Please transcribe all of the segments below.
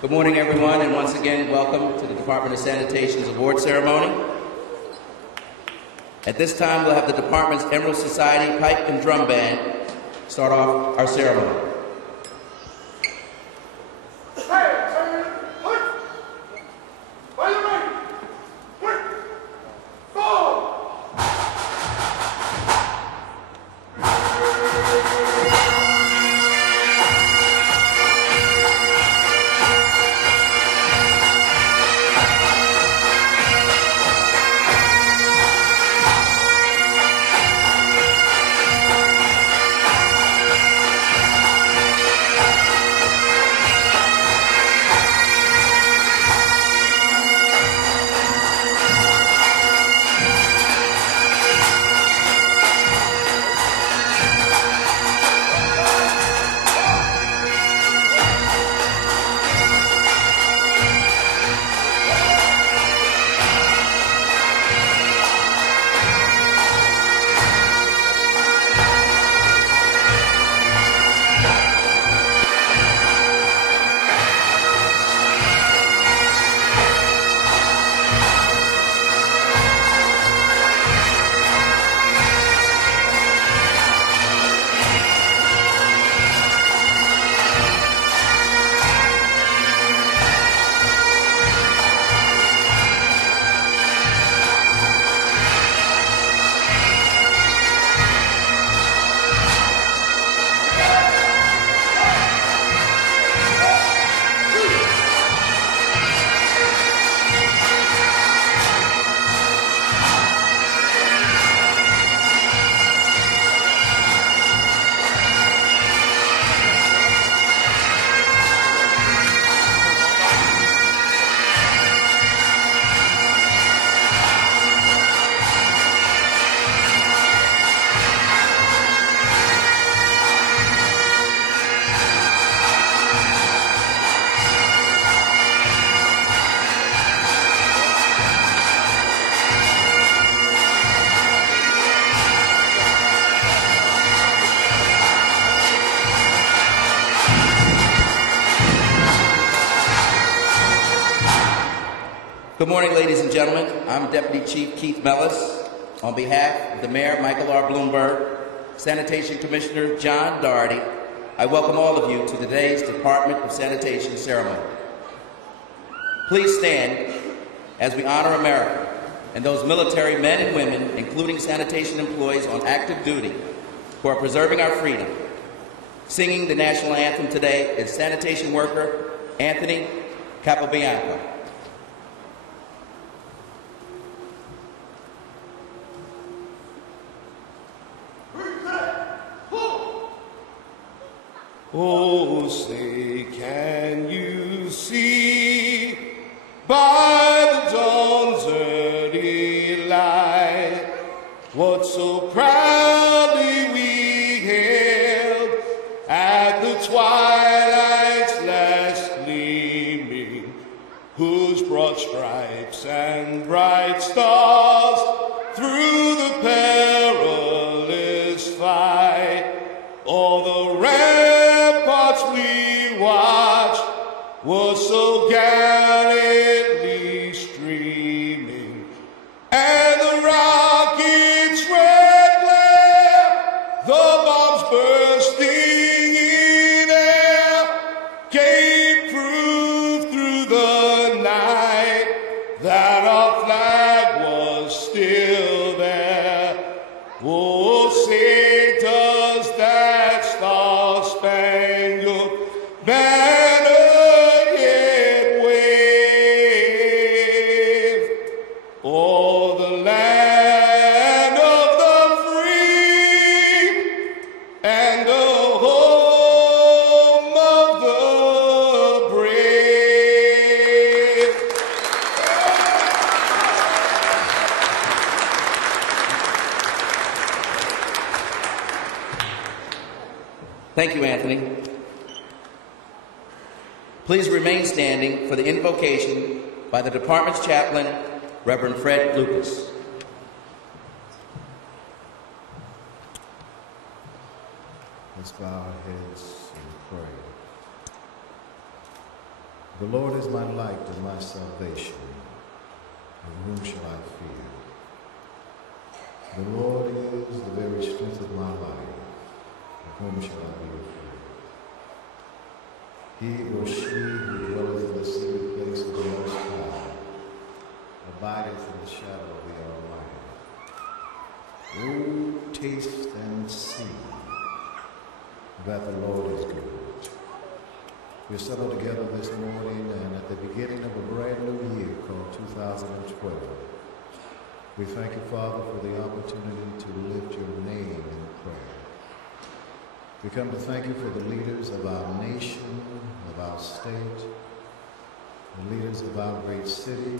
Good morning, everyone, and once again, welcome to the Department of Sanitation's award ceremony. At this time, we'll have the department's Emerald Society Pipe and Drum Band start off our ceremony. Good morning, ladies and gentlemen. I'm Deputy Chief Keith Mellis. On behalf of the Mayor, Michael R. Bloomberg, Sanitation Commissioner John Doherty, I welcome all of you to today's Department of Sanitation ceremony. Please stand as we honor America and those military men and women, including sanitation employees on active duty, who are preserving our freedom. Singing the national anthem today is sanitation worker Anthony Capobianco. Oh, say, can you see by the dawn's early light what so proudly we hailed at the twilight's last gleaming, whose broad stripes and bright stars through the perilous fight, all the ramparts we watched were so gallantly streaming, and the rockets' red glare, the bombs bursting in air, gave proof through the night that our flag was still there. Oh, say does that star-spangled banner yet wave o'er the land of the free and the home of the brave? Thank you, Anthony. Please remain standing for the invocation by the department's chaplain, Reverend Fred Lucas. Let's bow our heads and pray. The Lord is my light and my salvation. Of whom shall I fear? The Lord is the very strength of my life. Of whom shall I be afraid? He or she who dwelleth in the secret place of the Most High abideth in the shadow of the Almighty. Oh, taste and see that the Lord is good. We're settled together this morning and at the beginning of a brand new year called 2012. We thank you, Father, for the opportunity to lift your name in prayer. We come to thank you for the leaders of our nation, of our state, the leaders of our great city,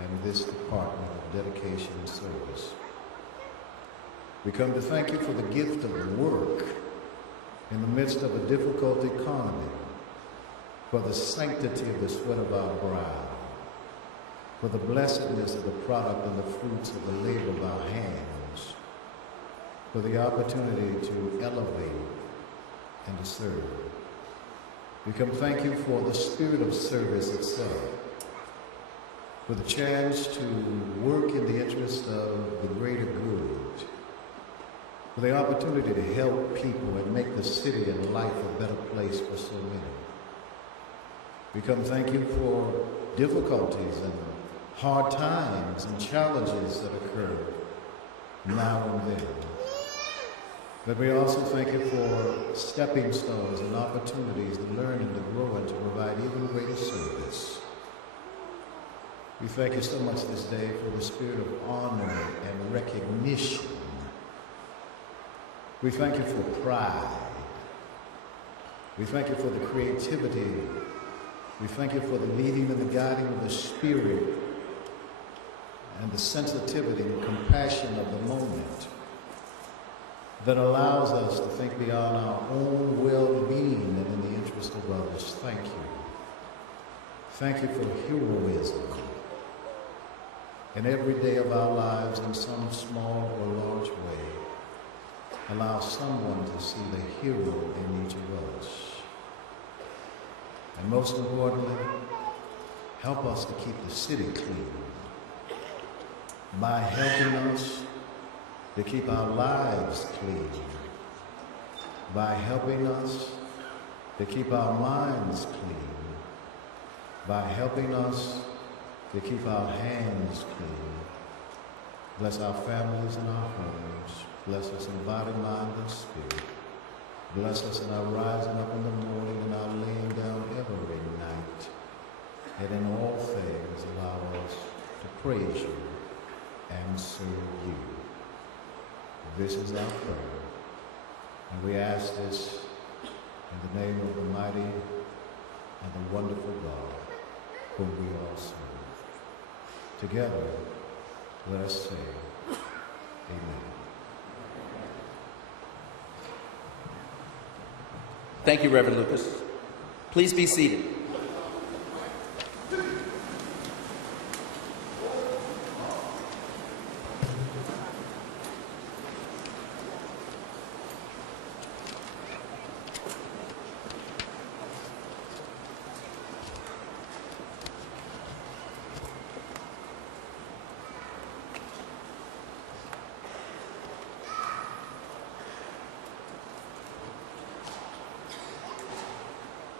and this Department of Dedication and Service. We come to thank you for the gift of work in the midst of a difficult economy, for the sanctity of the sweat of our brow, for the blessedness of the product and the fruits of the labor of our hands, for the opportunity to elevate and to serve. We come thank you for the spirit of service itself, for the chance to work in the interest of the greater good, for the opportunity to help people and make the city and life a better place for so many. We come thank you for difficulties and hard times and challenges that occur now and then. But we also thank you for stepping stones and opportunities to learn and to grow and to provide even greater service. We thank you so much this day for the spirit of honor and recognition. We thank you for pride. We thank you for the creativity. We thank you for the leading and the guiding of the Spirit and the sensitivity and compassion of the moment that allows us to think beyond our own well-being and in the interest of others. Thank you. Thank you for heroism in every day of our lives in some small or large way. Allow someone to see the hero in each of us. And most importantly, help us to keep the city clean by helping us to keep our lives clean, by helping us to keep our minds clean, by helping us to keep our hands clean. Bless our families and our homes. Bless us in body, mind, and spirit. Bless us in our rising up in the morning and our laying down every night. And in all things, allow us to praise you and serve you. This is our prayer. And we ask this in the name of the mighty and the wonderful God, whom we all serve. Together, let us say, amen. Thank you, Reverend Lucas. Please be seated.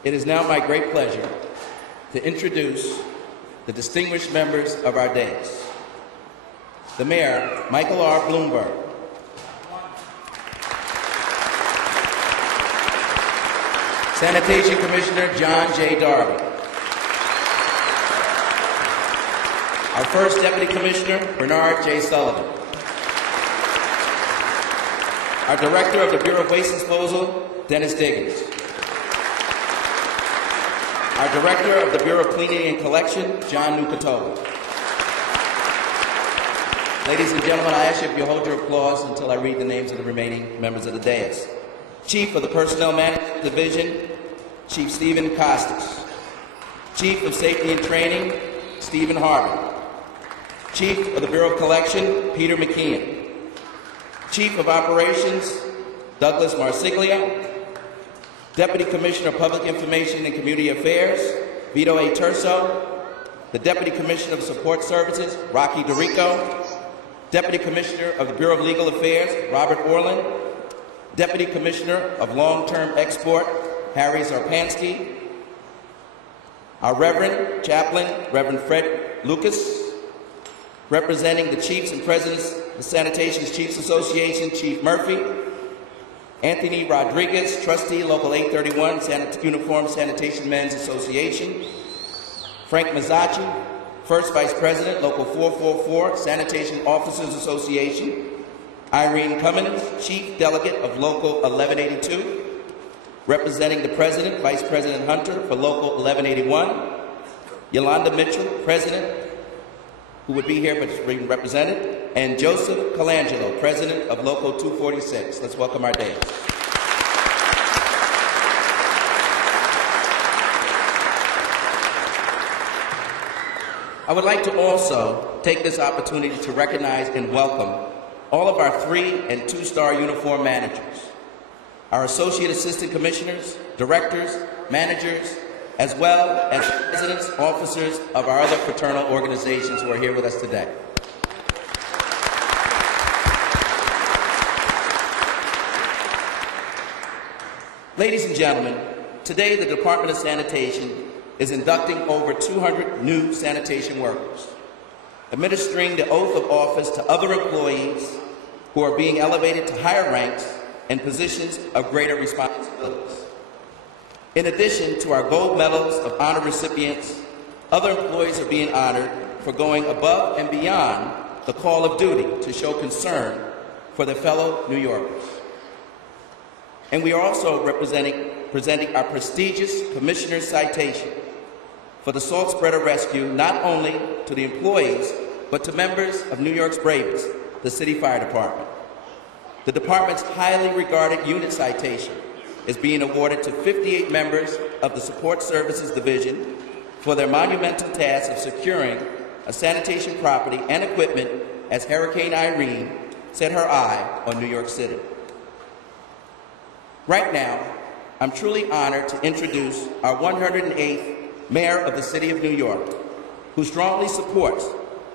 It is now my great pleasure to introduce the distinguished members of our dais. The Mayor, Michael R. Bloomberg. Sanitation Commissioner John J. Darby. Our first Deputy Commissioner, Bernard J. Sullivan. Our Director of the Bureau of Waste Disposal, Dennis Diggins. Our Director of the Bureau of Cleaning and Collection, John Nucatola. Ladies and gentlemen, I ask you if you hold your applause until I read the names of the remaining members of the dais. Chief of the Personnel Management Division, Chief Stephen Costas. Chief of Safety and Training, Stephen Harvey. Chief of the Bureau of Collection, Peter McKeon. Chief of Operations, Douglas Marsiglia. Deputy Commissioner of Public Information and Community Affairs, Vito A. Turso, the Deputy Commissioner of Support Services, Rocky DeRico, Deputy Commissioner of the Bureau of Legal Affairs, Robert Orland, Deputy Commissioner of Long-Term Export, Harry Zarpansky, our Reverend Chaplain, Reverend Fred Lucas, representing the Chiefs and Presidents of the Sanitation Chiefs Association, Chief Murphy, Anthony Rodriguez, Trustee, Local 831, Uniform Sanitation Men's Association, Frank Mazzacci, First Vice President, Local 444, Sanitation Officers Association, Irene Cummins, Chief Delegate of Local 1182, representing the President, Vice President Hunter for Local 1181, Yolanda Mitchell, President, who would be here but is being represented, and Joseph Colangelo, President of Local 246. Let's welcome our dais. I would like to also take this opportunity to recognize and welcome all of our 3- and 2-star uniform managers, our Associate Assistant Commissioners, Directors, Managers, as well as Presidents, officers of our other fraternal organizations who are here with us today. Ladies and gentlemen, today the Department of Sanitation is inducting over 200 new sanitation workers, administering the oath of office to other employees who are being elevated to higher ranks and positions of greater responsibilities. In addition to our gold medals of honor recipients, other employees are being honored for going above and beyond the call of duty to show concern for their fellow New Yorkers. And we are also presenting our prestigious Commissioner's Citation for the Salt Spreader Rescue, not only to the employees, but to members of New York's bravest, the City Fire Department. The department's highly regarded unit citation is being awarded to 58 members of the Support Services Division for their monumental task of securing a sanitation property and equipment as Hurricane Irene set her eye on New York City. Right now, I'm truly honored to introduce our 108th Mayor of the City of New York, who strongly supports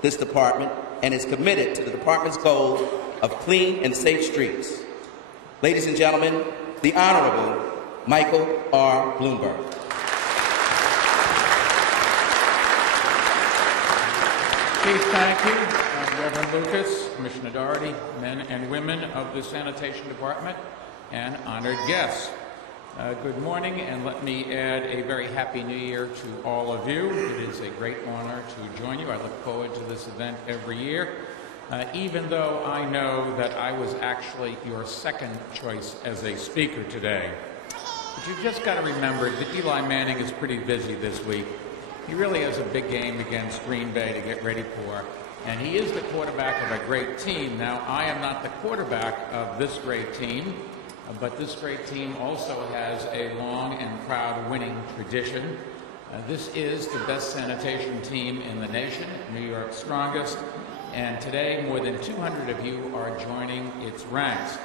this department and is committed to the department's goal of clean and safe streets. Ladies and gentlemen, the Honorable Michael R. Bloomberg. Chief, thank you. Reverend Lucas, Commissioner Doherty, men and women of the Sanitation Department, and honored guests. Good morning, and let me add a very happy new year to all of you. It is a great honor to join you. I look forward to this event every year, even though I know that I was actually your second choice as a speaker today. But you've just got to remember that Eli Manning is pretty busy this week. He really has a big game against Green Bay to get ready for, and he is the quarterback of a great team. Now, I am not the quarterback of this great team, but this great team also has a long and proud winning tradition. This is the best sanitation team in the nation, New York's strongest, and today more than 200 of you are joining its ranks.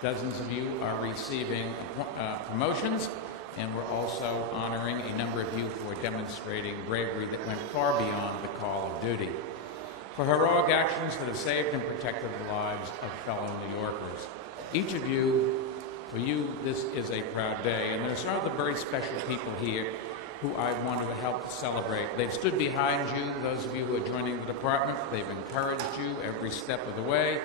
Dozens of you are receiving promotions, and we're also honoring a number of you for demonstrating bravery that went far beyond the call of duty, for heroic actions that have saved and protected the lives of fellow New Yorkers. Each of you, for you, this is a proud day, and there's other very special people here who I want to help celebrate. They've stood behind you, those of you who are joining the department. They've encouraged you every step of the way,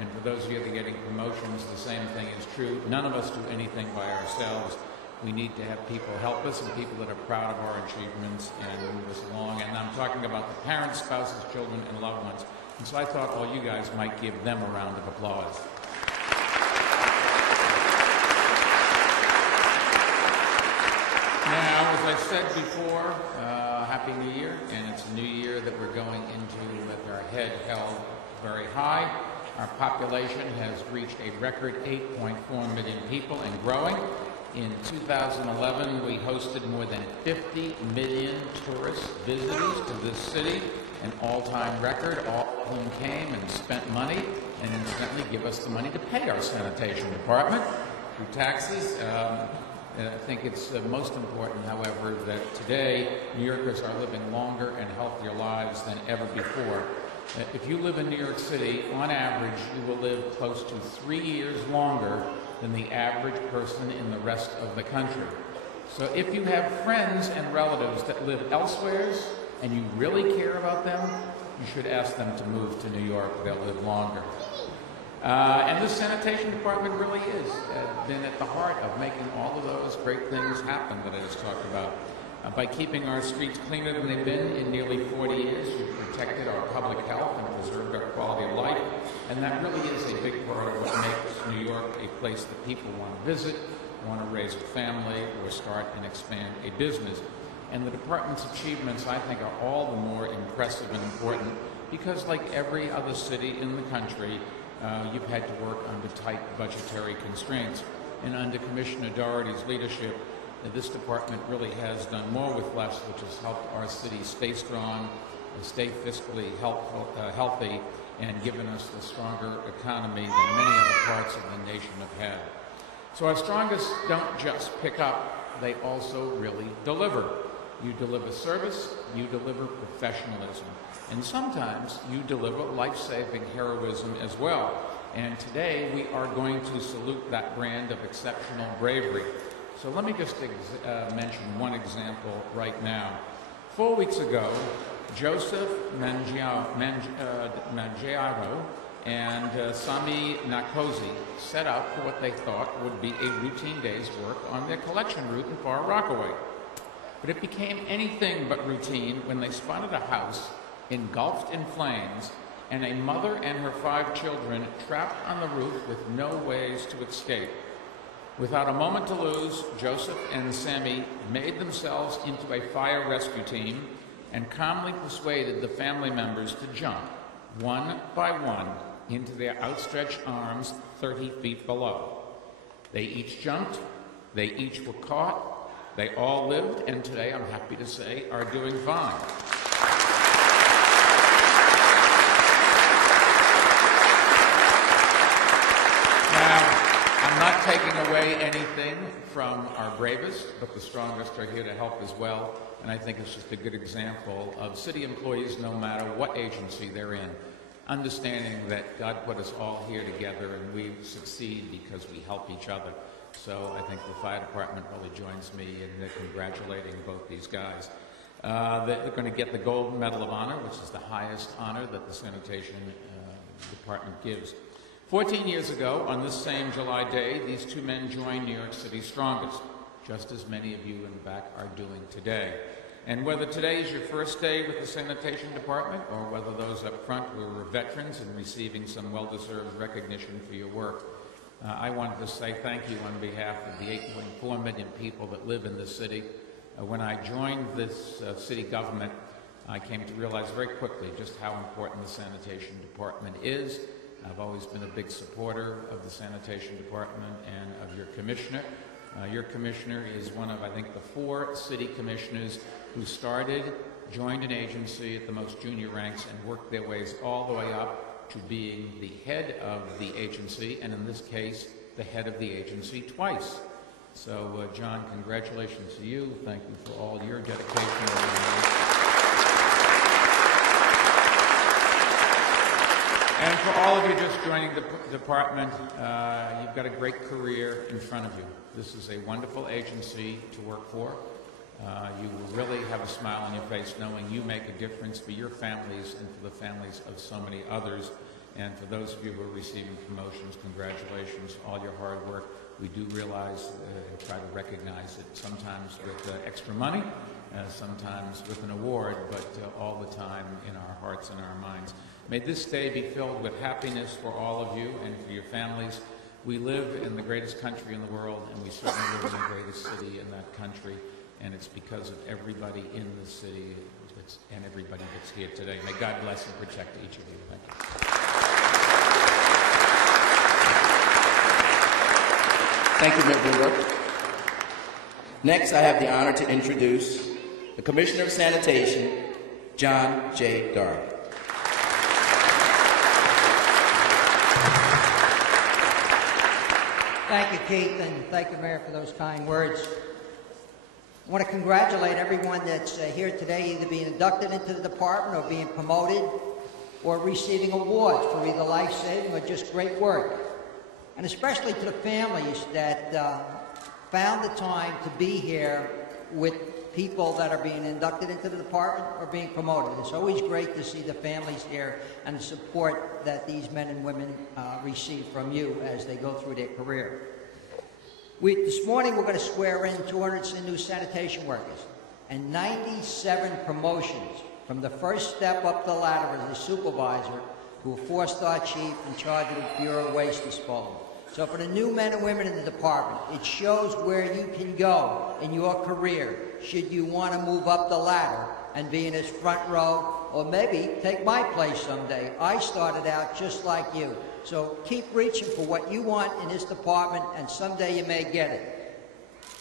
and for those of you that are getting promotions, the same thing is true. None of us do anything by ourselves. We need to have people help us and people that are proud of our achievements and move us along. And I'm talking about the parents, spouses, children, and loved ones. And so I thought all you guys might give them a round of applause. Now, as I said before, Happy New Year, and it's a new year that we're going into with our head held very high. Our population has reached a record 8.4 million people and growing. In 2011, we hosted more than 50 million tourist visitors to this city, an all-time record, all of whom came and spent money and incidentally give us the money to pay our sanitation department through taxes. I think it's most important, however, that today New Yorkers are living longer and healthier lives than ever before. If you live in New York City, on average, you will live close to 3 years longer than the average person in the rest of the country. So if you have friends and relatives that live elsewhere and you really care about them, you should ask them to move to New York. They'll live longer. And the sanitation department really is been at the heart of making all of those great things happen that I just talked about. By keeping our streets cleaner than they've been in nearly 40 years, we've protected our public health and preserved our quality of life. And that really is a big part of what makes New York a place that people want to visit, want to raise a family, or start and expand a business. And the department's achievements, I think, are all the more impressive and important because, like every other city in the country, you've had to work under tight budgetary constraints. And under Commissioner Doherty's leadership, this department really has done more with less, which has helped our city stay strong, stay fiscally healthy, and given us the stronger economy than many other parts of the nation have had. So our strongest don't just pick up, they also really deliver. You deliver service, you deliver professionalism, and sometimes you deliver life-saving heroism as well. And today we are going to salute that brand of exceptional bravery. So let me just mention one example right now. 4 weeks ago, Joseph Mangiaro and Sami Nakosi set out for what they thought would be a routine day's work on their collection route in Far Rockaway. But it became anything but routine when they spotted a house engulfed in flames and a mother and her 5 children trapped on the roof with no ways to escape. Without a moment to lose, Joseph and Sammy made themselves into a fire rescue team and calmly persuaded the family members to jump, one by one, into their outstretched arms 30 feet below. They each jumped, they each were caught, they all lived, and today, I'm happy to say, are doing fine. I'm not taking away anything from our bravest, but the strongest are here to help as well. And I think it's just a good example of city employees, no matter what agency they're in, understanding that God put us all here together and we succeed because we help each other. So I think the fire department really joins me in congratulating both these guys. They're going to get the Gold Medal of Honor, which is the highest honor that the sanitation department gives. 14 years ago, on this same July day, these 2 men joined New York City's strongest, just as many of you in the back are doing today. And whether today is your first day with the sanitation department, or whether those up front were veterans and receiving some well-deserved recognition for your work, I wanted to say thank you on behalf of the 8.4 million people that live in this city. When I joined this city government, I came to realize very quickly just how important the sanitation department is. I've always been a big supporter of the sanitation department and of your commissioner. Your commissioner is one of, I think, the 4 city commissioners who started, joined an agency at the most junior ranks, and worked their ways all the way up to being the head of the agency, and in this case, the head of the agency twice. So, John, congratulations to you. Thank you for all your dedication over the years. And for all of you just joining the department, you've got a great career in front of you. This is a wonderful agency to work for. You will really have a smile on your face knowing you make a difference for your families and for the families of so many others. And for those of you who are receiving promotions, congratulations, all your hard work. We do realize and try to recognize it sometimes with extra money, sometimes with an award, but all the time in our hearts and our minds. May this day be filled with happiness for all of you and for your families. We live in the greatest country in the world, and we certainly live in the greatest city in that country. And it's because of everybody in the city and everybody that's here today. May God bless and protect each of you. Thank you. Thank you, Mayor Bloomberg. Next, I have the honor to introduce the Commissioner of Sanitation, John J. Doherty. Thank you, Keith, and thank you, Mayor, for those kind words. I want to congratulate everyone that's here today, either being inducted into the department or being promoted or receiving awards for either life-saving or just great work. And especially to the families that found the time to be here with people that are being inducted into the department or being promoted. It's always great to see the families here and the support that these men and women receive from you as they go through their career. This morning we're going to swear in 200 new sanitation workers and 97 promotions from the first step up the ladder as a supervisor to a 4-star chief in charge of the Bureau of Waste Disposal. So for the new men and women in the department, it shows where you can go in your career should you want to move up the ladder and be in this front row or maybe take my place someday. I started out just like you. So keep reaching for what you want in this department and someday you may get it.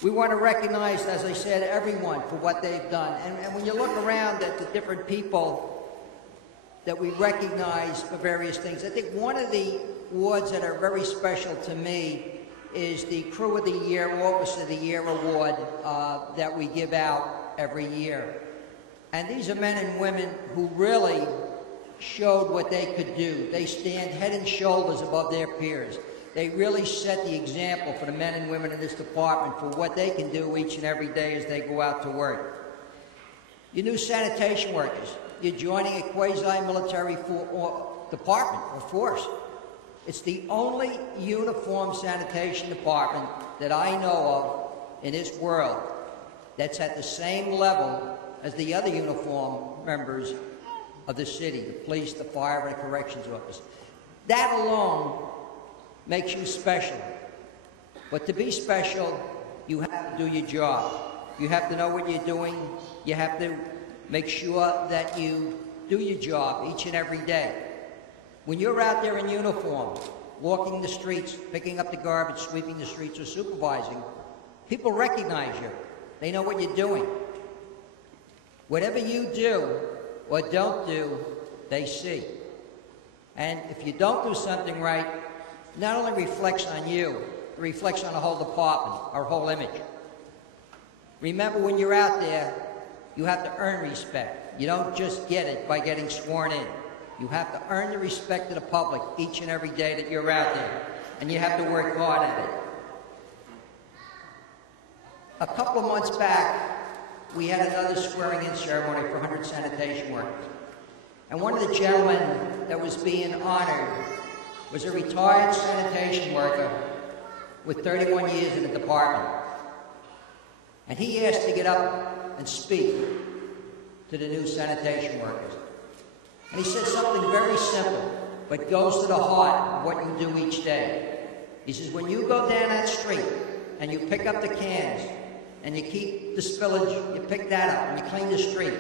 We want to recognize, as I said, everyone for what they've done. And when you look around at the different people that we recognize for various things, I think one of the awards that are very special to me is the Crew of the Year, Officer of the Year award that we give out every year. And these are men and women who really showed what they could do. They stand head and shoulders above their peers. They really set the example for the men and women in this department for what they can do each and every day as they go out to work. You new sanitation workers, you're joining a quasi-military department or force. It's the only uniform sanitation department that I know of in this world that's at the same level as the other uniform members of the city, the police, the fire, and the corrections office. That alone makes you special. But to be special, you have to do your job. You have to know what you're doing. You have to make sure that you do your job each and every day. When you're out there in uniform, walking the streets, picking up the garbage, sweeping the streets, or supervising, people recognize you. They know what you're doing. Whatever you do or don't do, they see. And if you don't do something right, it not only reflects on you, it reflects on the whole department, our whole image. Remember, when you're out there, you have to earn respect. You don't just get it by getting sworn in. You have to earn the respect of the public each and every day that you're out there, and you have to work hard at it. A couple of months back, we had another swearing-in ceremony for 100 sanitation workers. And one of the gentlemen that was being honored was a retired sanitation worker with 31 years in the department. And he asked to get up and speak to the new sanitation workers. And he said something very simple, but goes to the heart of what you do each day. He says, when you go down that street and you pick up the cans and you keep the spillage, you pick that up and you clean the street.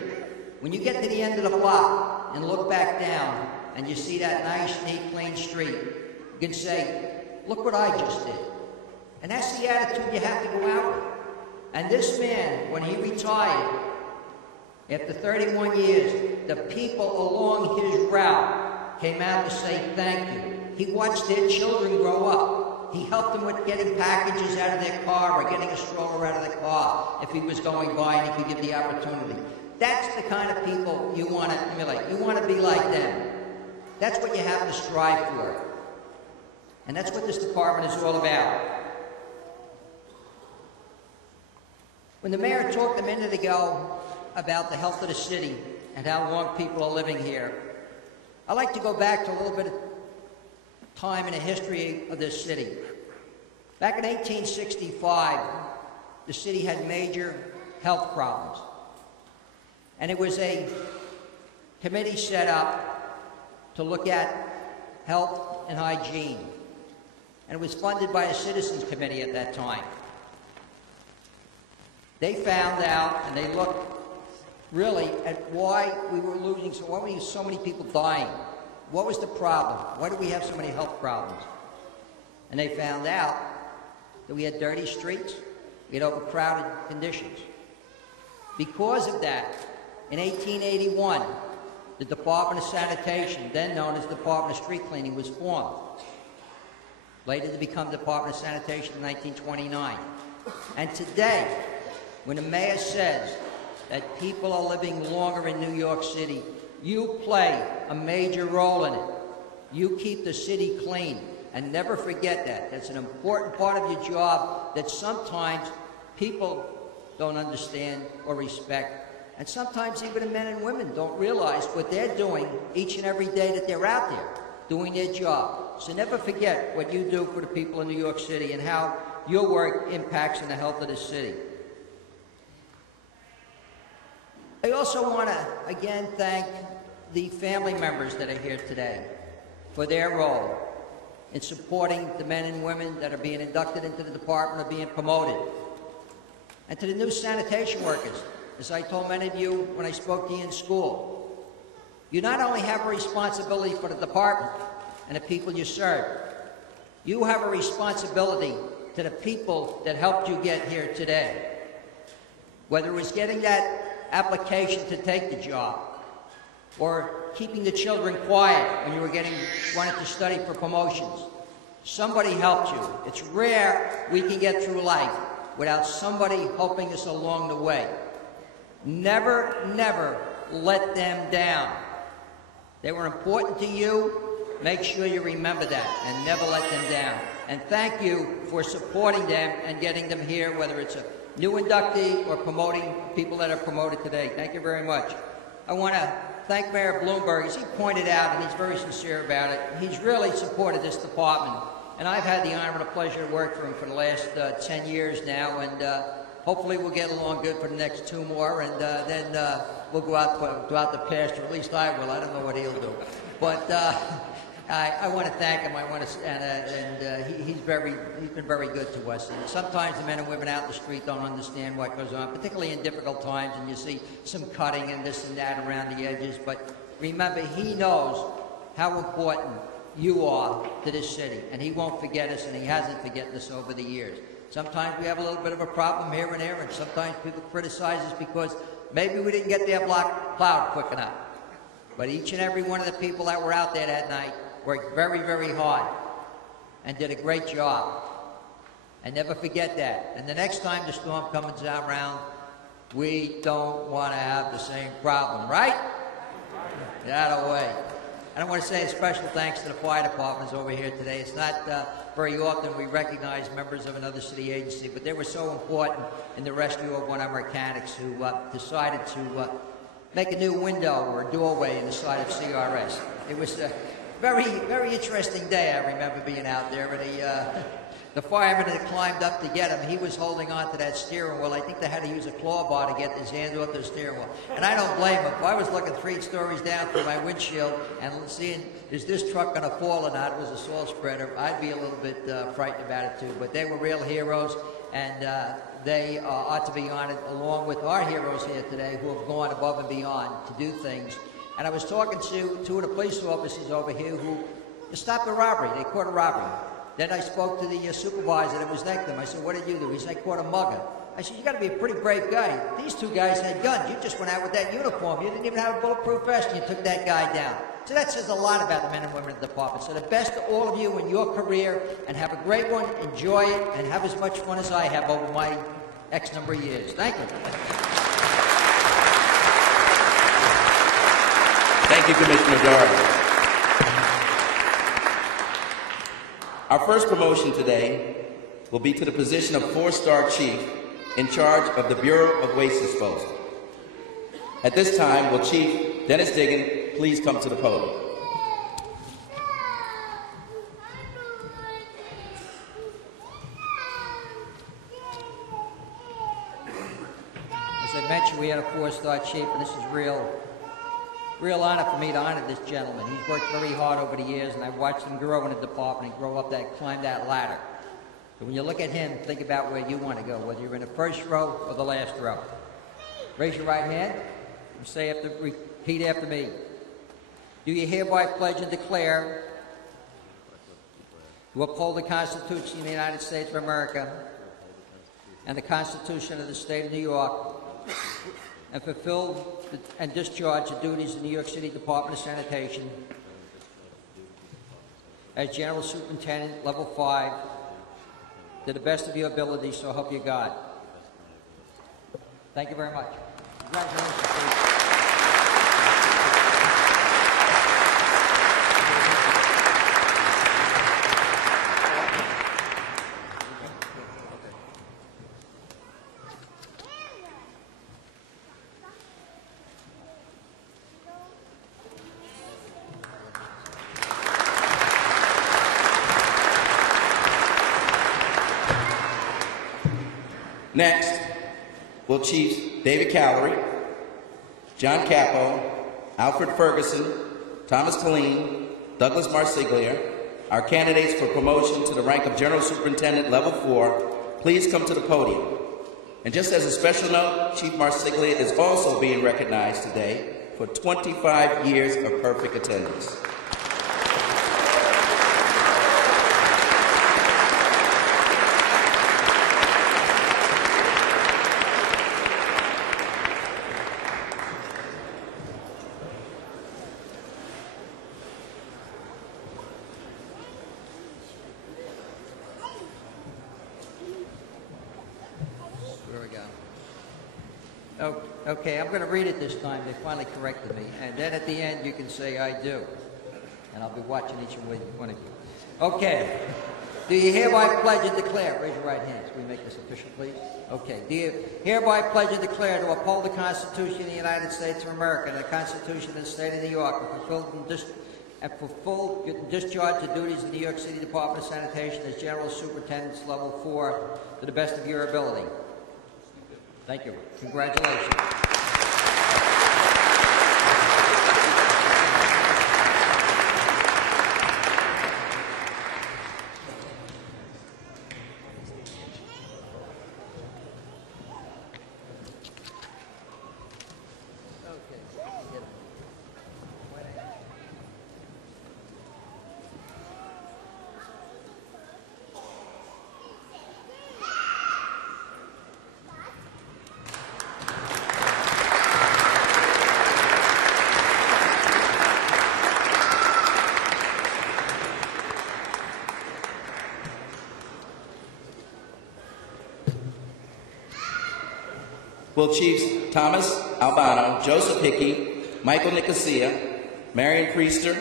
When you get to the end of the block and look back down and you see that nice, neat, clean street, you can say, look what I just did. And that's the attitude you have to go out with. And this man, when he retired, after 31 years, the people along his route came out to say thank you. He watched their children grow up. He helped them with getting packages out of their car or getting a stroller out of the car if he was going by and he could give the opportunity. That's the kind of people you want to emulate. You want to be like them. That's what you have to strive for. And that's what this department is all about. When the mayor talked a minute ago about the health of the city and how long people are living here, I'd like to go back to a little bit of time in the history of this city. Back in 1865, the city had major health problems. And it was a committee set up to look at health and hygiene. And it was funded by a citizens committee at that time. They found out and they looked really at why we were losing, why were so many people dying? What was the problem? Why did we have so many health problems? And they found out that we had dirty streets, we had overcrowded conditions. Because of that, in 1881, the Department of Sanitation, then known as the Department of Street Cleaning, was formed. later to become Department of Sanitation in 1929. And today, when the mayor says that people are living longer in New York City, you play a major role in it. You keep the city clean, and never forget that. That's an important part of your job that sometimes people don't understand or respect. And sometimes even the men and women don't realize what they're doing each and every day that they're out there doing their job. So never forget what you do for the people in New York City and how your work impacts on the health of the city. I also want to, again, thank the family members that are here today for their role in supporting the men and women that are being inducted into the department or being promoted. And to the new sanitation workers, as I told many of you when I spoke to you in school, you not only have a responsibility for the department and the people you serve, you have a responsibility to the people that helped you get here today. Whether it was getting that application to take the job, or keeping the children quiet when you were wanted to study for promotions. Somebody helped you. It's rare we can get through life without somebody helping us along the way. Never, never let them down. They were important to you. Make sure you remember that and never let them down. And thank you for supporting them and getting them here, whether it's a new inductee or promoting people that are promoted today. Thank you very much. I want to thank Mayor Bloomberg, as he pointed out, and he's very sincere about it. He's really supported this department, and I've had the honor and the pleasure to work for him for the last 10 years now, and hopefully we'll get along good for the next 2 more, and then we'll go out the pasture. At least I will. I don't know what he'll do, but I want to thank him. He's been very good to us. And sometimes the men and women out in the street don't understand what goes on, particularly in difficult times, and you see some cutting and this and that around the edges. But remember, he knows how important you are to this city, and he won't forget us, and he hasn't forgotten us over the years. Sometimes we have a little bit of a problem here and there, and sometimes people criticize us because maybe we didn't get their block plowed quick enough. But each and every one of the people that were out there that night worked very, very hard and did a great job. And never forget that. And the next time the storm comes around, we don't want to have the same problem, right? Get out of the way. And I want to say a special thanks to the fire departments over here today. It's not very often we recognize members of another city agency, but they were so important in the rescue of one of our mechanics who decided to make a new window or a doorway in the side of CRS. It was very, very interesting day. I remember being out there, and the fireman that climbed up to get him, he was holding on to that steering wheel. I think they had to use a claw bar to get his hand off the steering wheel. And I don't blame him. If I was looking 3 stories down through my windshield and seeing, is this truck going to fall or not? It was a salt spreader. I'd be a little bit frightened about it too. But they were real heroes, and they ought to be honored along with our heroes here today who have gone above and beyond to do things. And I was talking to 2 of the police officers over here who stopped a robbery. They caught a robbery. Then I spoke to the supervisor that was next to him. I said, what did you do? He said, I caught a mugger. I said, you got to be a pretty brave guy. These 2 guys had guns. You just went out with that uniform. You didn't even have a bulletproof vest, and you took that guy down. So that says a lot about the men and women of the department. So the best to all of you in your career, and have a great one. Enjoy it, and have as much fun as I have over my X number of years. Thank you. Thank you, Commissioner Doherty. Our first promotion today will be to the position of 4-star chief in charge of the Bureau of Waste Disposal. At this time, will Chief Dennis Diggin please come to the podium? As I mentioned, we had a 4-star chief, and this is real honor for me to honor this gentleman. He's worked very hard over the years, and I've watched him grow in the department and climb that ladder. So when you look at him, think about where you want to go, whether you're in the first row or the last row. Raise your right hand and repeat after me. Do you hereby pledge and declare to uphold the Constitution of the United States of America and the Constitution of the State of New York, and fulfill and discharge the duties of the New York City Department of Sanitation as General Superintendent, Level 5, to the best of your ability, so help you God. Thank you very much. Congratulations, Chief. Next, will Chiefs David Callery, John Capo, Alfred Ferguson, Thomas Killeen, Douglas Marsiglia, our candidates for promotion to the rank of General Superintendent Level 4, please come to the podium. And just as a special note, Chief Marsiglia is also being recognized today for 25 years of perfect attendance. Okay, I'm going to read it this time. They finally corrected me. And then at the end, you can say, I do. And I'll be watching each and one of you. Okay. Do you hereby pledge and declare? Raise your right hands. Can we make this official, please? Okay. Do you hereby pledge and declare to uphold the Constitution of the United States of America and the Constitution of the State of New York and fulfill discharge the duties of the New York City Department of Sanitation as General Superintendent Level 4 to the best of your ability? Thank you. Congratulations. Will Chiefs Thomas Albano, Joseph Hickey, Michael Nicosia, Marion Priester,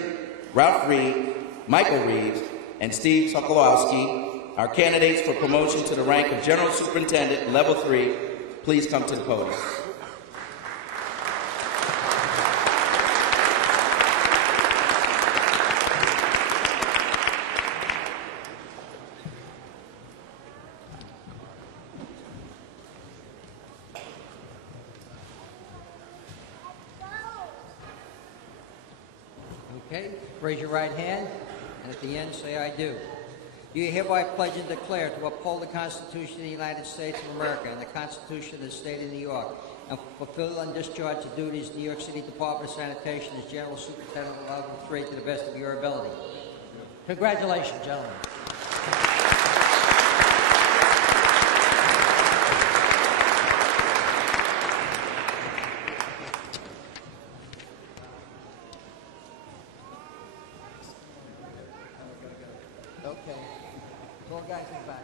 Ralph Reed, Michael Reeves, and Steve Sokolowski, our candidates for promotion to the rank of General Superintendent Level 3, please come to the podium. Okay, raise your right hand, and at the end say, I do. Do you hereby pledge and declare to uphold the Constitution of the United States of America and the Constitution of the State of New York, and fulfill and discharge the duties of the New York City Department of Sanitation as General Superintendent Level 3 to the best of your ability? Congratulations, gentlemen. Okay. Go guys in the back.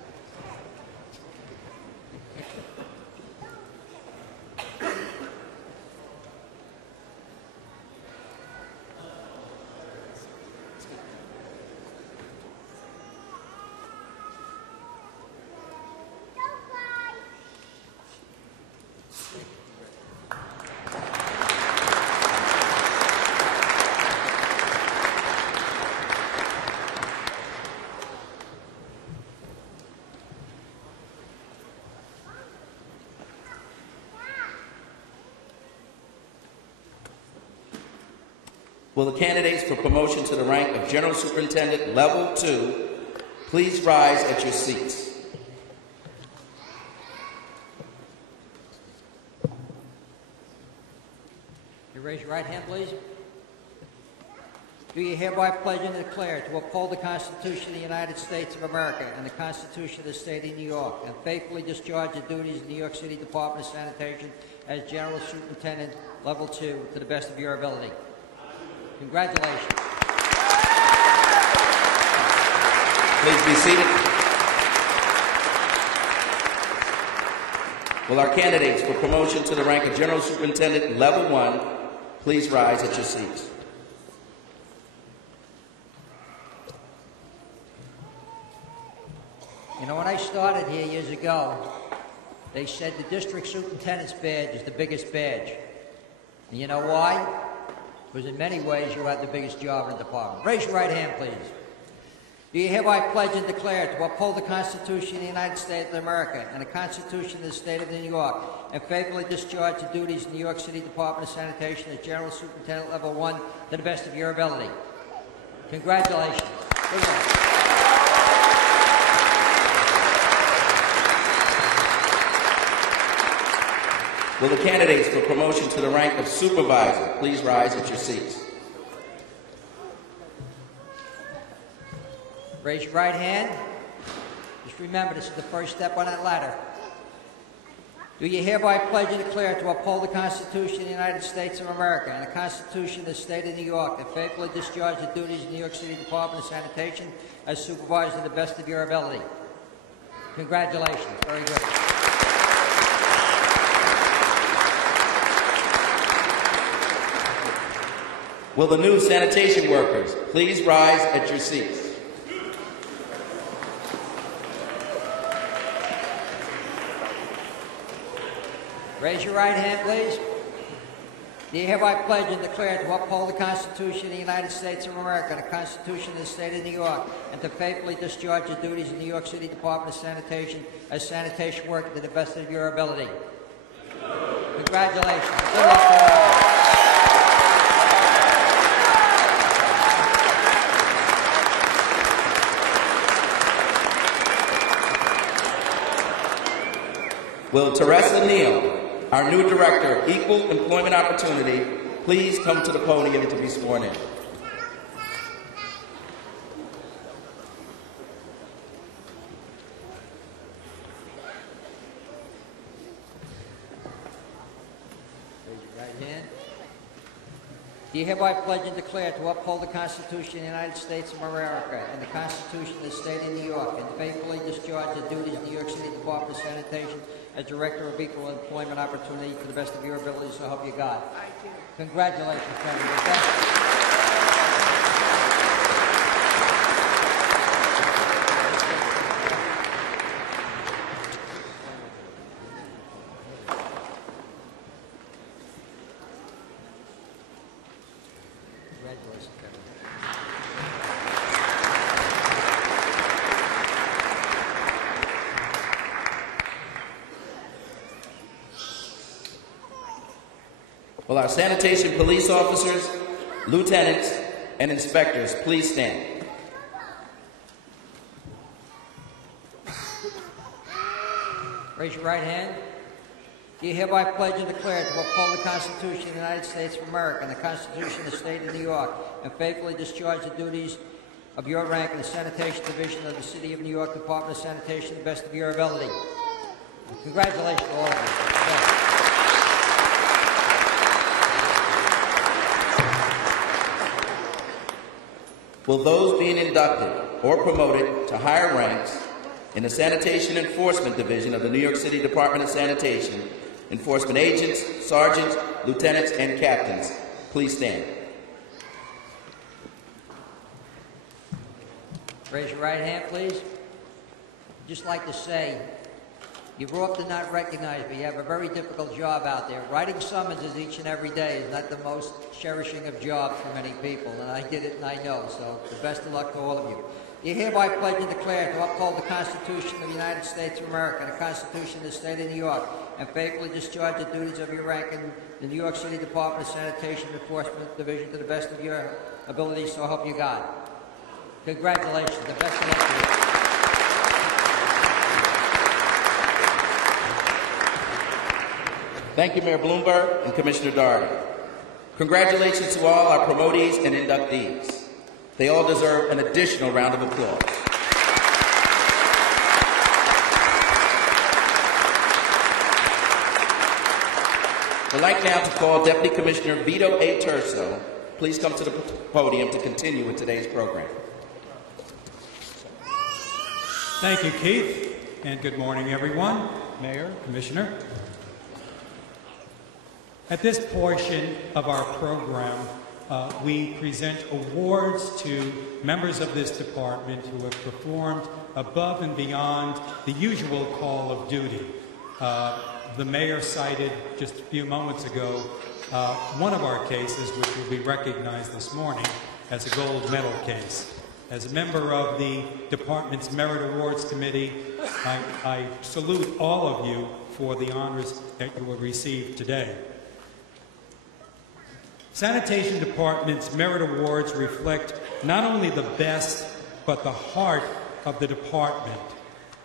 Will the candidates for promotion to the rank of General Superintendent Level 2 please rise at your seats? You raise your right hand, please. Do you hereby pledge and declare to uphold the Constitution of the United States of America and the Constitution of the State of New York, and faithfully discharge the duties of the New York City Department of Sanitation as General Superintendent Level 2 to the best of your ability? Congratulations. Please be seated. Will our candidates for promotion to the rank of General Superintendent Level 1 please rise at your seats? You know, when I started here years ago, they said the district superintendent's badge is the biggest badge. And you know why? Because in many ways you have the biggest job in the department. Raise your right hand, please. Do you hereby pledge and declare to uphold the Constitution of the United States of America and the Constitution of the State of New York and faithfully discharge the duties in the New York City Department of Sanitation as General Superintendent Level 1 to the best of your ability? Congratulations. Good luck. Will the candidates for promotion to the rank of Supervisor please rise at your seats? Raise your right hand. Just remember, this is the first step on that ladder. Do you hereby pledge and declare to uphold the Constitution of the United States of America and the Constitution of the State of New York and faithfully discharge the duties of the New York City Department of Sanitation as Supervisor to the best of your ability? Congratulations. Very good. Will the new sanitation workers please rise at your seats? Raise your right hand, please. Do you hereby pledge and declare to uphold the Constitution of the United States of America and the Constitution of the State of New York and to faithfully discharge the duties of the New York City Department of Sanitation as sanitation worker to the best of your ability? Congratulations. Good luck to all. Will Teresa Neal, our new Director of Equal Employment Opportunity, please come to the podium to be sworn in? Raise your right hand. Do you hereby pledge and declare to uphold the Constitution of the United States of America and the Constitution of the State of New York and faithfully discharge the duties of the New York City Department of Sanitation as Director of Equal Employment Opportunity to the best of your ability, so help you God? I do. Congratulations, Senator. Thank you. Congratulations, Senator. Will our sanitation police officers, lieutenants, and inspectors please stand? Raise your right hand. Do you hereby pledge and declare to uphold the Constitution of the United States of America and the Constitution of the State of New York and faithfully discharge the duties of your rank in the Sanitation Division of the City of New York Department of Sanitation to the best of your ability? Congratulations to all of you. Will those being inducted or promoted to higher ranks in the Sanitation Enforcement Division of the New York City Department of Sanitation, enforcement agents, sergeants, lieutenants, and captains, please stand? Raise your right hand, please. I'd just like to say, you're often not recognized, but you have a very difficult job out there. Writing summonses each and every day is not the most cherishing of jobs for many people, and I did it and I know, so the best of luck to all of you. You hereby pledge and declare to uphold the Constitution of the United States of America and the Constitution of the State of New York and faithfully discharge the duties of your rank in the New York City Department of Sanitation Enforcement Division to the best of your ability, so help you God. Congratulations. The best of luck to you. Thank you, Mayor Bloomberg and Commissioner Doherty. Congratulations to all our promotees and inductees. They all deserve an additional round of applause. I'd like now to call Deputy Commissioner Vito A. Terso. Please come to the podium to continue with today's program. Thank you, Keith, and good morning, everyone. Mayor, Commissioner. At this portion of our program, we present awards to members of this department who have performed above and beyond the usual call of duty. The mayor cited just a few moments ago one of our cases, which will be recognized this morning as a gold medal case. As a member of the department's Merit Awards Committee, I salute all of you for the honors that you will receive today. Sanitation Department's Merit Awards reflect not only the best, but the heart of the department.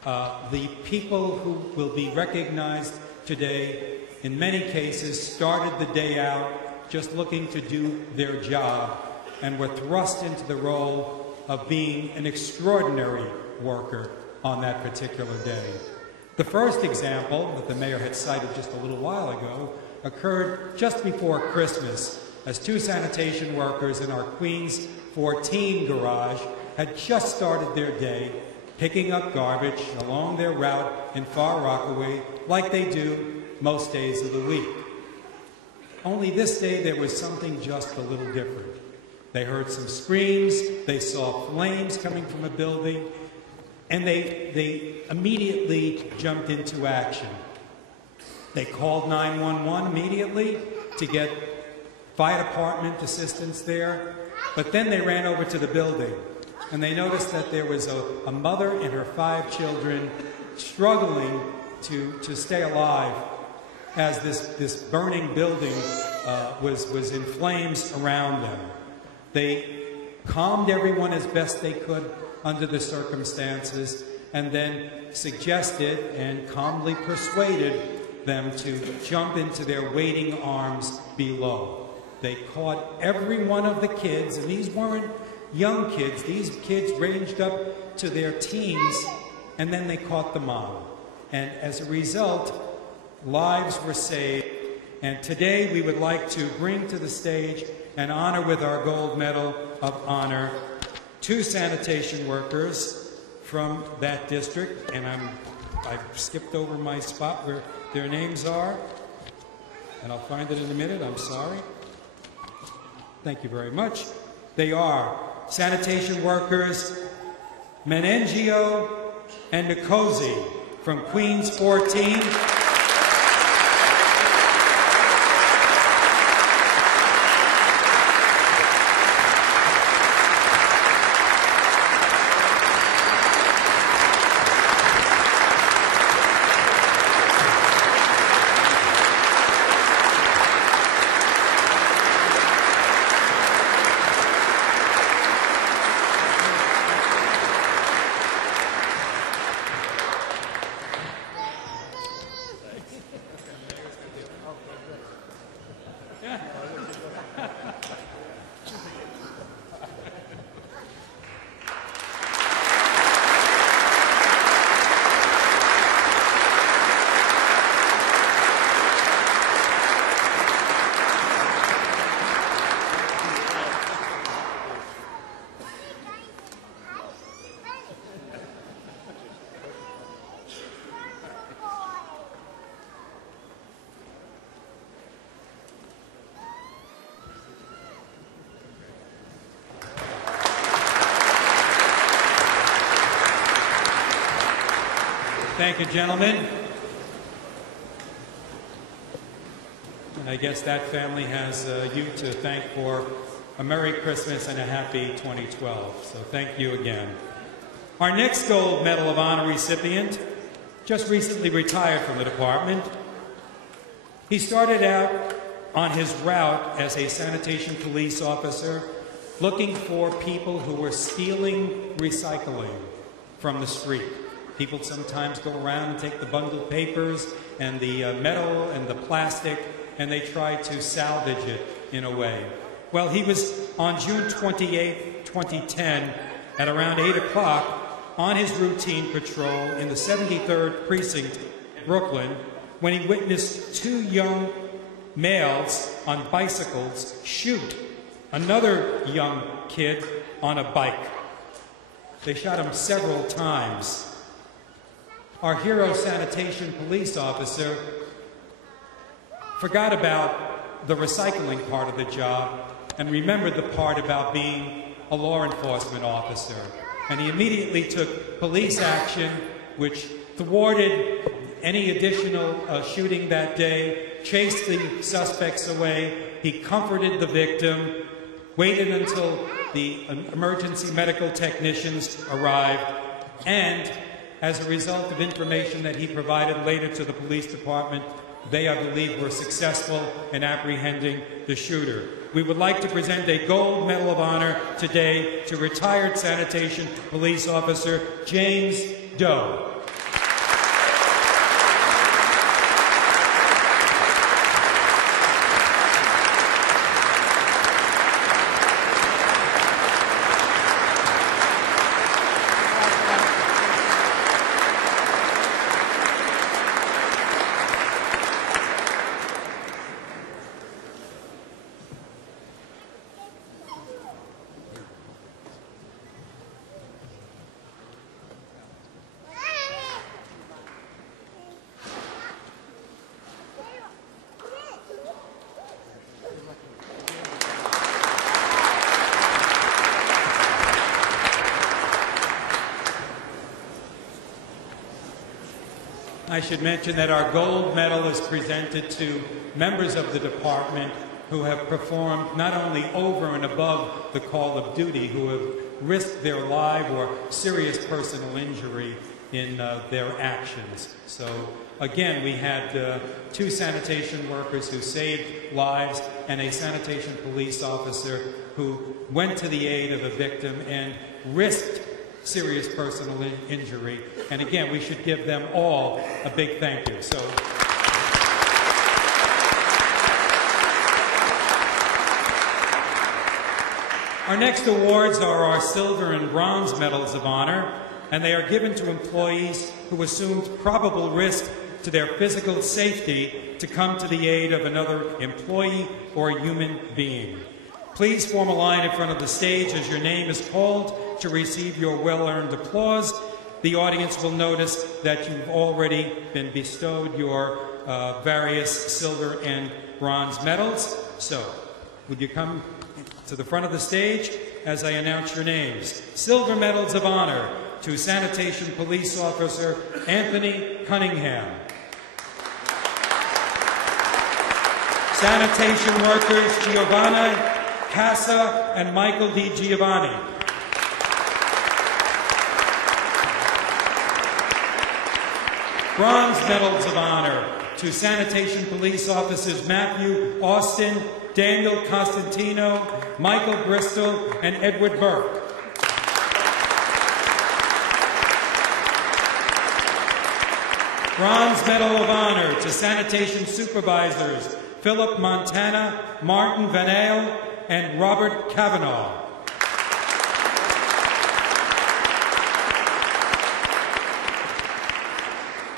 The people who will be recognized today, in many cases, started the day out just looking to do their job and were thrust into the role of being an extraordinary worker on that particular day. The first example that the mayor had cited just a little while ago occurred just before Christmas, as two sanitation workers in our Queens 14 garage had just started their day picking up garbage along their route in Far Rockaway like they do most days of the week. Only this day there was something just a little different. They heard some screams, they saw flames coming from a building, and they immediately jumped into action. They called 911 immediately to get fire department assistance there, but then they ran over to the building, and they noticed that there was a mother and her 5 children struggling to stay alive as this burning building was in flames around them. They calmed everyone as best they could under the circumstances, and then suggested and calmly persuaded them to jump into their waiting arms below. They caught every one of the kids, and these weren't young kids. These kids ranged up to their teens, and then they caught the mom. And as a result, lives were saved. And today we would like to bring to the stage and honor with our gold medal of honor 2 sanitation workers from that district. And I've skipped over my spot where their names are, and I'll find it in a minute. I'm sorry. Thank you very much. They are sanitation workers Menengio and Nkosi from Queens 14. Thank you, gentlemen. And I guess that family has you to thank for a Merry Christmas and a happy 2012. So thank you again. Our next Gold Medal of Honor recipient just recently retired from the department. He started out on his route as a sanitation police officer looking for people who were stealing recycling from the street. People sometimes go around and take the bundled papers and the metal and the plastic, and they try to salvage it in a way. Well, he was on June 28, 2010, at around 8 o'clock on his routine patrol in the 73rd Precinct, Brooklyn, when he witnessed 2 young males on bicycles shoot another young kid on a bike. They shot him several times, our hero sanitation police officer forgot about the recycling part of the job and remembered the part about being a law enforcement officer. And he immediately took police action, which thwarted any additional shooting that day, chased the suspects away. He comforted the victim, waited until the emergency medical technicians arrived, and as a result of information that he provided later to the police department, they, I believe, were successful in apprehending the shooter. We would like to present a Gold Medal of Honor today to retired sanitation police officer James Doe. I should mention that our gold medal is presented to members of the department who have performed not only over and above the call of duty, who have risked their life or serious personal injury in their actions. So again, we had 2 sanitation workers who saved lives and a sanitation police officer who went to the aid of a victim and risked serious personal injury. And again, we should give them all a big thank you. So, our next awards are our silver and bronze medals of honor, and they are given to employees who assumed probable risk to their physical safety to come to the aid of another employee or human being. Please form a line in front of the stage as your name is called to receive your well-earned applause. The audience will notice that you've already been bestowed your various silver and bronze medals. So, would you come to the front of the stage as I announce your names? Silver medals of honor to Sanitation Police Officer Anthony Cunningham. Sanitation workers Giovanna Casa and Michael Di Giovanni. Bronze medals of honor to Sanitation Police Officers Matthew Austin, Daniel Costantino, Michael Bristol, and Edward Burke. Bronze Medal of Honor to Sanitation Supervisors Philip Montana, Martin Van Ale, and Robert Kavanaugh.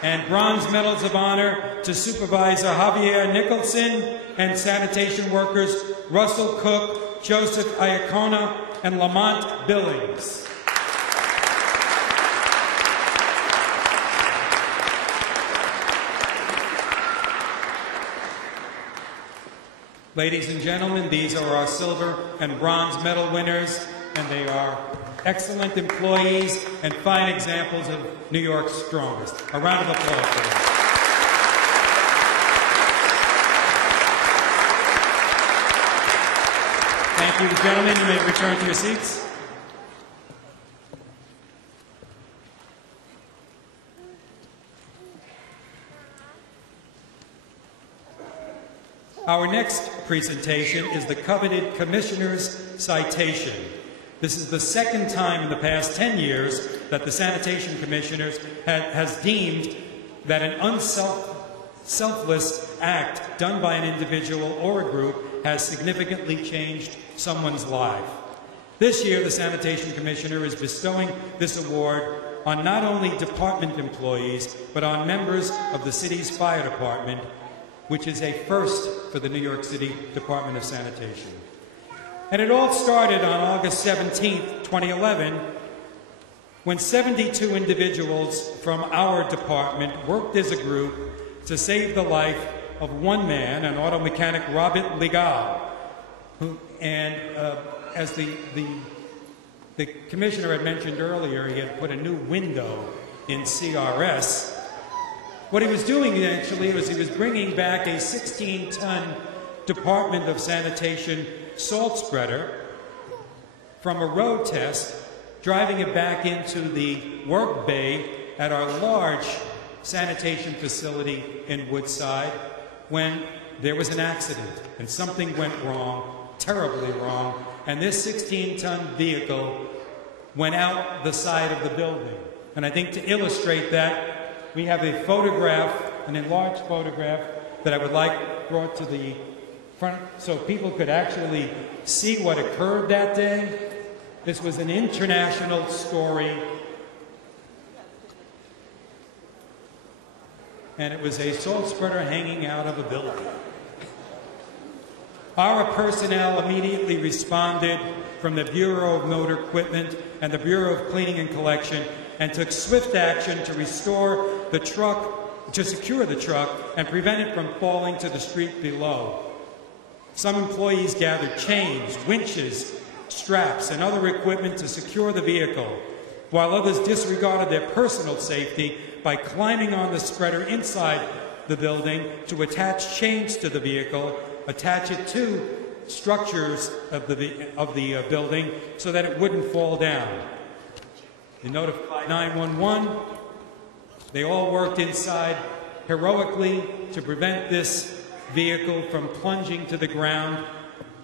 And bronze medals of honor to Supervisor Javier Nicholson and sanitation workers Russell Cook, Joseph Iacona, and Lamont Billings. Ladies and gentlemen, these are our silver and bronze medal winners, and they are excellent employees and fine examples of New York's strongest. A round of applause for them. Thank you, gentlemen. You may return to your seats. Our next presentation is the coveted Commissioner's Citation. This is the second time in the past 10 years that the Sanitation Commissioners has deemed that an selfless act done by an individual or a group has significantly changed someone's life. This year, the Sanitation Commissioner is bestowing this award on not only department employees, but on members of the city's fire department, which is a first for the New York City Department of Sanitation. And it all started on August 17th, 2011, when 72 individuals from our department worked as a group to save the life of one man, an auto mechanic, Robert Legal, as the commissioner had mentioned earlier, he had put a new window in CRS. What he was doing actually was he was bringing back a 16-ton Department of Sanitation salt spreader from a road test, driving it back into the work bay at our large sanitation facility in Woodside when there was an accident and something went wrong, terribly wrong, and this 16-ton vehicle went out the side of the building. And I think to illustrate that, we have a photograph, an enlarged photograph, that I would like brought to the front so people could actually see what occurred that day. This was an international story, and it was a salt spreader hanging out of a building. Our personnel immediately responded from the Bureau of Motor Equipment and the Bureau of Cleaning and Collection and took swift action to restore the truck, to secure the truck and prevent it from falling to the street below. Some employees gathered chains, winches, straps, and other equipment to secure the vehicle, while others disregarded their personal safety by climbing on the spreader inside the building to attach chains to the vehicle, attach it to structures of the building so that it wouldn't fall down. They notified 911. They all worked inside heroically to prevent this vehicle from plunging to the ground.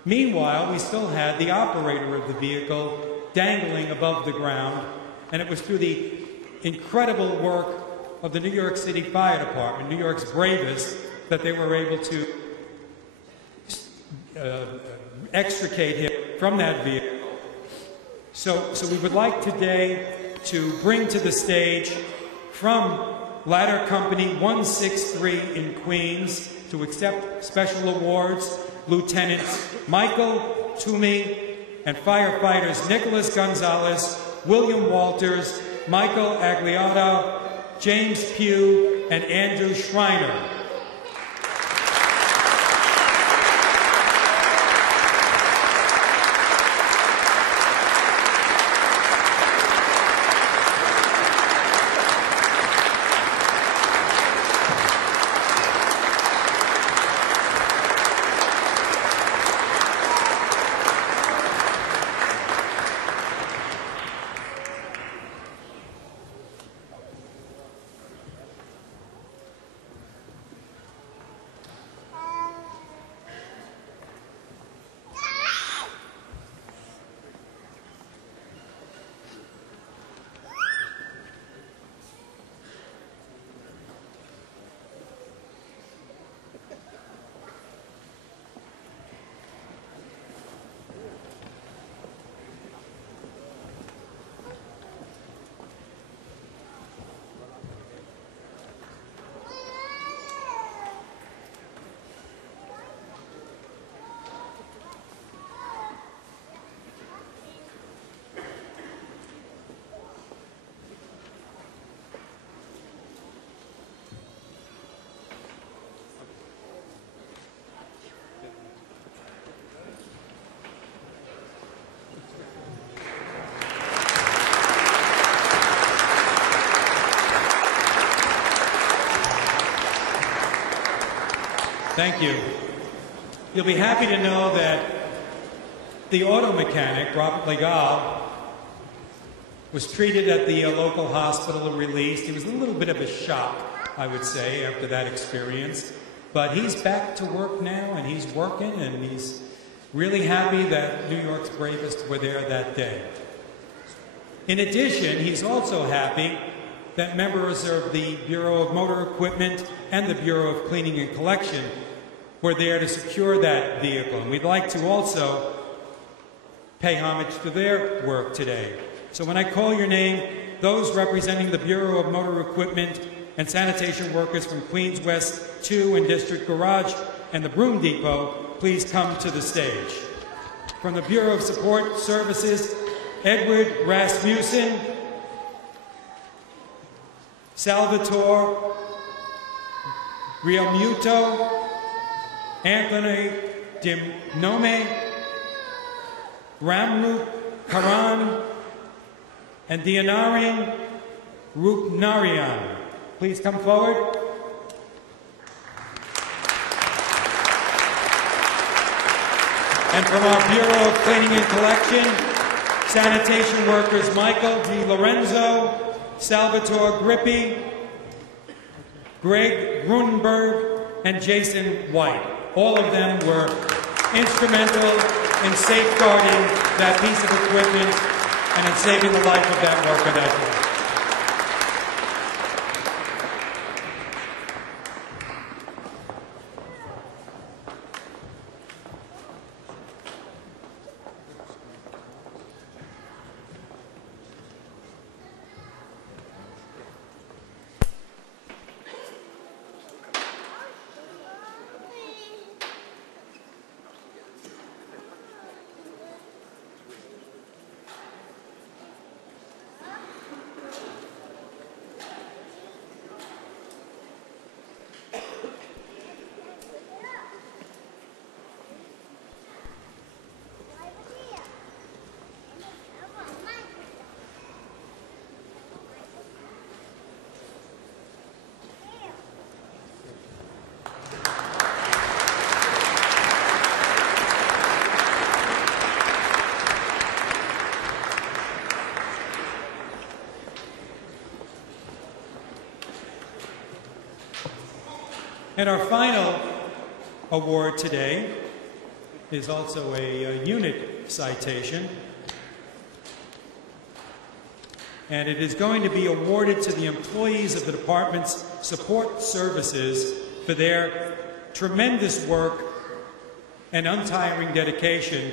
Meanwhile, we still had the operator of the vehicle dangling above the ground, and it was through the incredible work of the New York City Fire Department, New York's bravest, that they were able to extricate him from that vehicle. So we would like today to bring to the stage from Ladder Company 163 in Queens to accept special awards, Lieutenants Michael Toomey and firefighters Nicholas Gonzalez, William Walters, Michael Agliata, James Pugh, and Andrew Schreiner. Thank you. You'll be happy to know that the auto mechanic, Robert Legal, was treated at the local hospital and released. He was in a little bit of a shock, I would say, after that experience. But he's back to work now, and he's working, and he's really happy that New York's bravest were there that day. In addition, he's also happy that members of the Bureau of Motor Equipment and the Bureau of Cleaning and Collection were there to secure that vehicle. And we'd like to also pay homage to their work today. So when I call your name, those representing the Bureau of Motor Equipment and sanitation workers from Queens West 2 and District Garage and the Broom Depot, please come to the stage. From the Bureau of Support Services, Edward Rasmussen, Salvatore Realmuto, Anthony Dimnome, Ramrup Karan, and Dianarian Rupnarian. Please come forward. And from our Bureau of Cleaning and Collection, sanitation workers Michael Di Lorenzo, Salvatore Grippi, Greg Grunberg, and Jason White. All of them were instrumental in safeguarding that piece of equipment and in saving the life of that worker that day. And our final award today is also a unit citation. And it is going to be awarded to the employees of the department's support services for their tremendous work and untiring dedication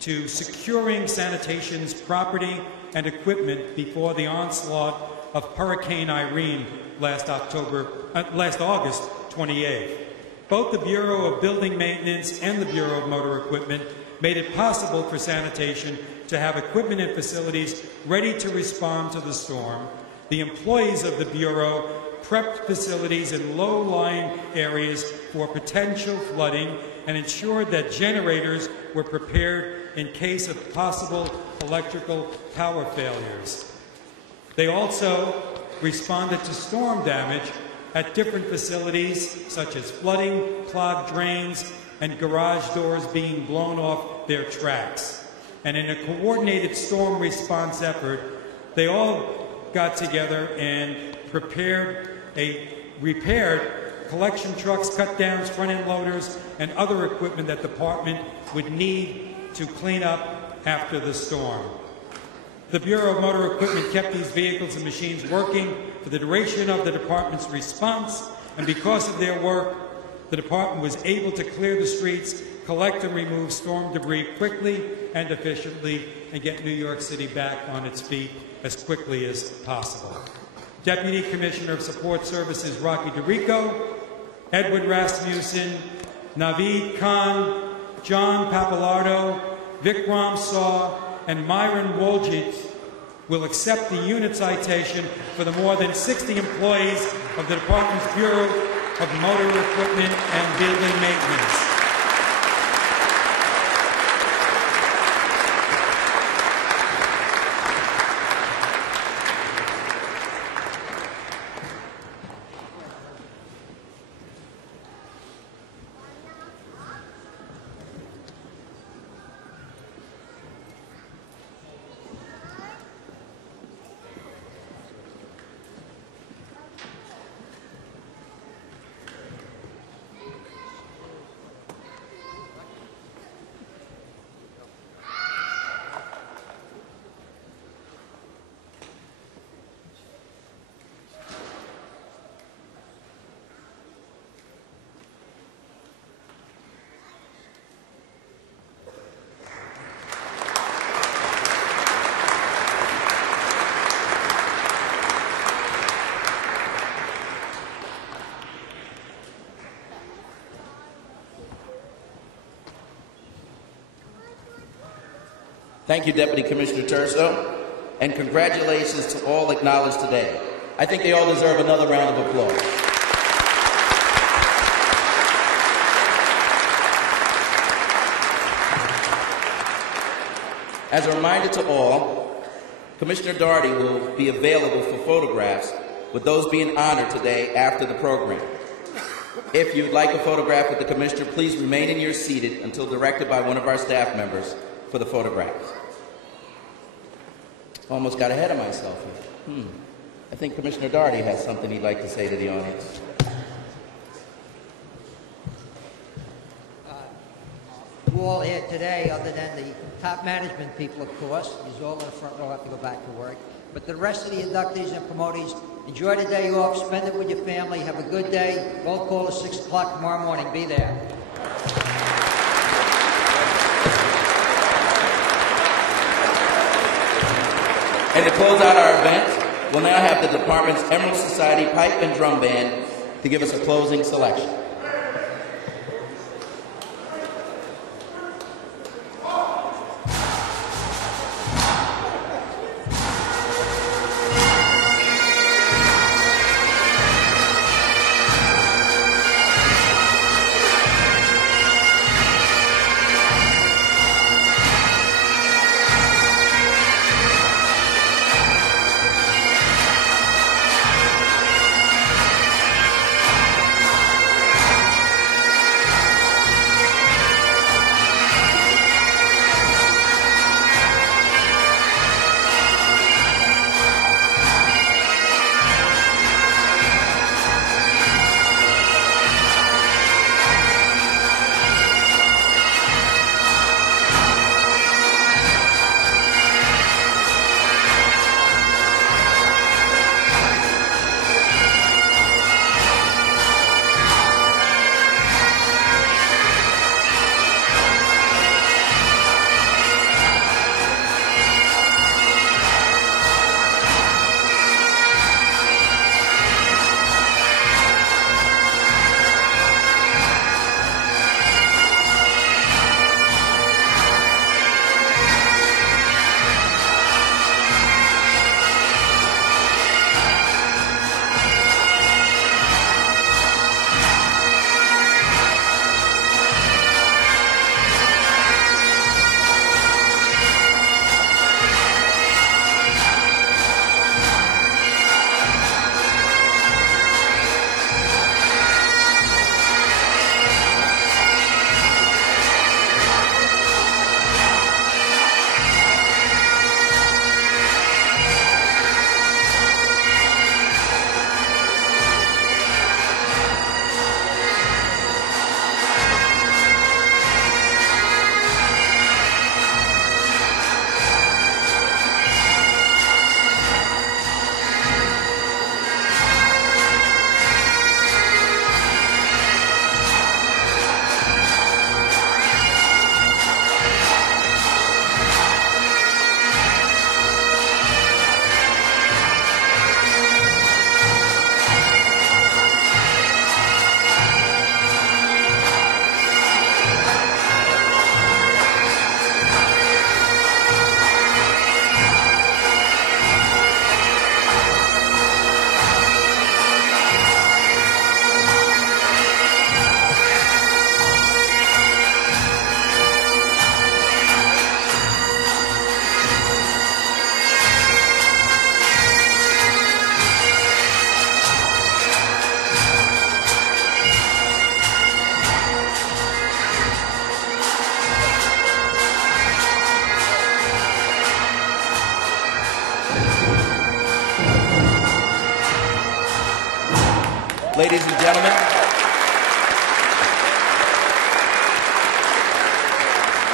to securing sanitation's property and equipment before the onslaught of Hurricane Irene last August 28th. Both the Bureau of Building Maintenance and the Bureau of Motor Equipment made it possible for sanitation to have equipment and facilities ready to respond to the storm. The employees of the Bureau prepped facilities in low-lying areas for potential flooding and ensured that generators were prepared in case of possible electrical power failures. They also responded to storm damage at different facilities, such as flooding, clogged drains, and garage doors being blown off their tracks. And in a coordinated storm response effort, they all got together and repaired collection trucks, cut-downs, front-end loaders, and other equipment that the department would need to clean up after the storm. The Bureau of Motor Equipment kept these vehicles and machines working for the duration of the department's response, and because of their work, the department was able to clear the streets, collect and remove storm debris quickly and efficiently, and get New York City back on its feet as quickly as possible. Deputy Commissioner of Support Services Rocky DeRico, Edward Rasmussen, Naveed Khan, John Papalardo, Vikram Saw, and Myron Woljit will accept the unit citation for the more than 60 employees of the Department's Bureau of Motor Equipment and Building Maintenance. Thank you, Deputy Commissioner Terso, and congratulations to all acknowledged today. I think they all deserve another round of applause. As a reminder to all, Commissioner Daugherty will be available for photographs with those being honored today after the program. If you'd like a photograph with the Commissioner, please remain in your seat until directed by one of our staff members for the photographs. Almost got ahead of myself here. I think Commissioner Daugherty has something he'd like to say to the audience. You all here today, other than the top management people, of course, these all in the front row have to go back to work. But the rest of the inductees and promotees, enjoy the day off, spend it with your family, have a good day. Roll call at 6 o'clock tomorrow morning. Be there. And to close out our event, we'll now have the department's Emerald Society Pipe and Drum Band to give us a closing selection.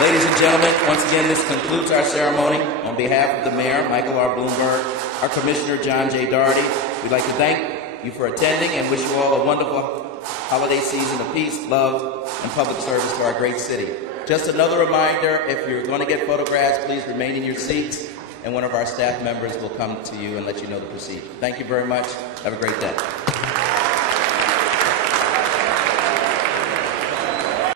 Ladies and gentlemen, once again, this concludes our ceremony. On behalf of the Mayor, Michael R. Bloomberg, our Commissioner, John J. Daugherty, we'd like to thank you for attending and wish you all a wonderful holiday season of peace, love, and public service to our great city. Just another reminder, if you're going to get photographs, please remain in your seats, and one of our staff members will come to you and let you know the procedure. Thank you very much. Have a great day.